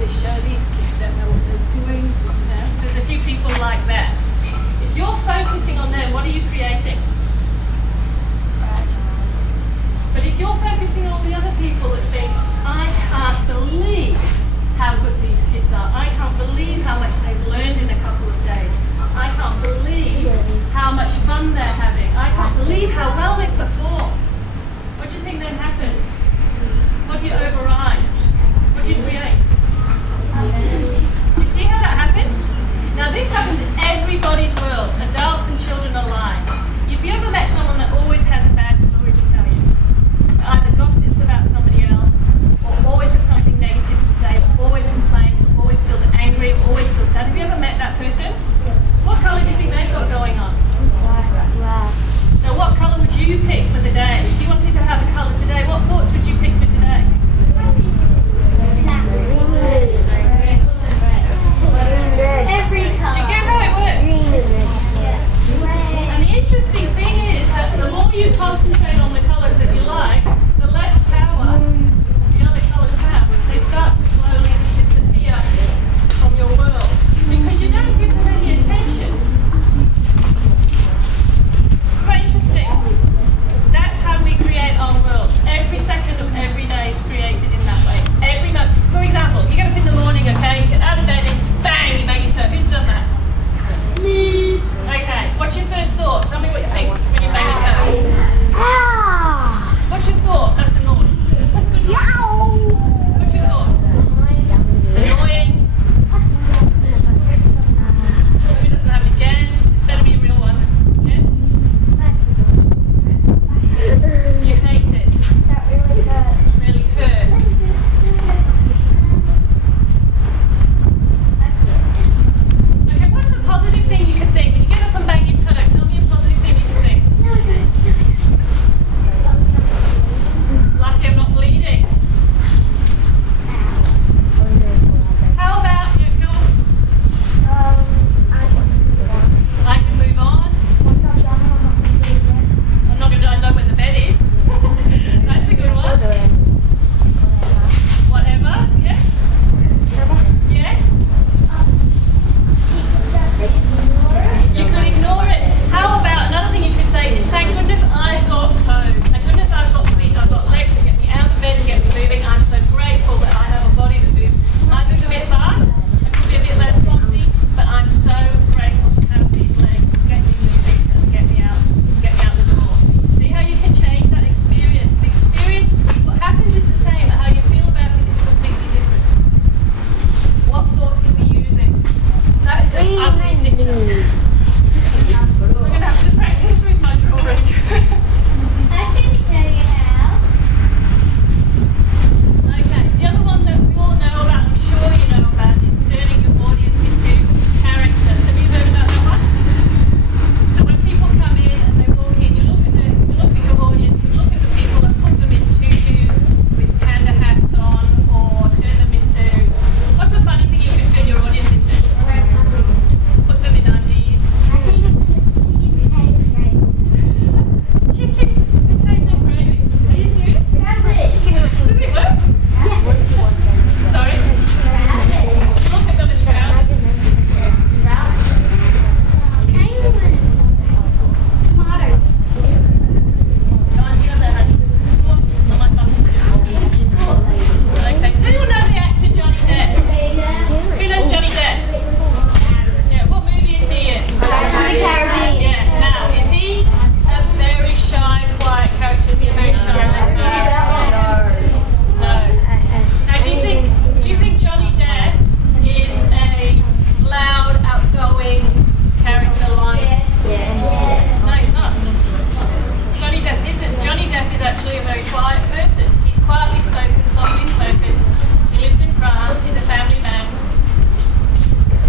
this show, these kids don't know what they're doing. So, there's a few people like that. If you're focusing on them, what are you creating? But if you're focusing on the other people that think, I can't believe how good these kids are. I can't believe how much they've learned in a couple of days. I can't believe how much fun they're having. I can't believe how well they perform. What do you think then happens? What do you override? What do you create? Do you see how that happens? Now this happens in everybody's world, adults and children alike. Have you ever met someone that always has a bad story to tell you? Either gossips about somebody else, or always has something negative to say, or always complains, or always feels angry, or always feels sad? Have you ever met that person? What colour do you think they've got going on? Black. So what colour would you pick for the day? If you wanted to have a colour today, what thoughts would you pick for today? Every color. Do you get how it works? Green and red. And the interesting thing is that the more you concentrate on the colours that you like, the less power the other colours have. They start to slowly disappear from your world because you don't give them any attention. Quite interesting. That's how we create our world. Every second of every day is created in that way. Every moment. For example, you get up in the morning, okay, you get out of bed and bang, you bang your toe. Who's done that? Me. Okay, what's your first thought? Tell me what you think when you bang your toe. Ah. What's your thought? That's a noise. Yow. What's your thought? It's annoying. Maybe it doesn't happen again. It's better be a real one. Yes? You hate it. That really hurt. Really hurt. Okay, what's a positive thing you could think? When you get up and bang your toe, tell me a positive thing you could think. Lucky I'm not bleeding. How about, yeah, go on. I can move on. I'm not going to know when the bed is. That's a good one. Whatever, yeah? Yes? You could ignore it. How about another thing you could say is, thank goodness I've got toes. Thank goodness I've got feet. I've got legs that get me out of bed and get me moving. I'm so grateful that I have a body that moves. I move a bit fast. I could be a bit less clumsy, but I'm so grateful to have these legs that get me moving and get me out the door. See how you can change that experience? The experience, what happens is the same, but how you feel about it is completely different. What thoughts are we using? That is an ugly picture. I'm going to have to practice with my drawing. I can tell you how. Okay, the other one that we all know about, I'm sure you know about, is turning your audience into characters. Have you heard about that one? So when people come in and they walk in, you look at your audience and look at the people and put them in tutus with panda hats on, or turn them into, what's a funny thing you could turn your audience into? Put them in undies. I think it's chicken potato Chicken potato gravy. gravy. Are you serious? That's it. Does it work? Sorry? Look at them as trousers. Tomatoes. Go on, the other hand. I like buttons too. Okay, does anyone know the actor Johnny Depp? Who knows Johnny Depp? Yeah, what movie is he in? Yeah, now, is he a very shy, quiet character? Is he a very shy? No. Now, do you think Johnny Depp is a loud, outgoing character like? No, he's not. Johnny Depp isn't. Johnny Depp is actually a very quiet person. He's quietly spoken, softly spoken. He lives in France. He's a family man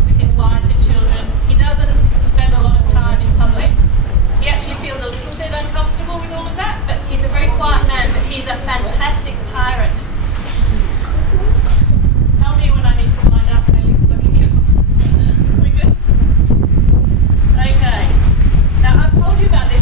with his wife and children. He doesn't spend a lot of time in public. He actually feels a little bit uncomfortable with all of that, but he's a very quiet man, but he's a fantastic pirate. Tell me when I need to wind up, Haley, because I can go. We good? Okay. Now, I've told you about this.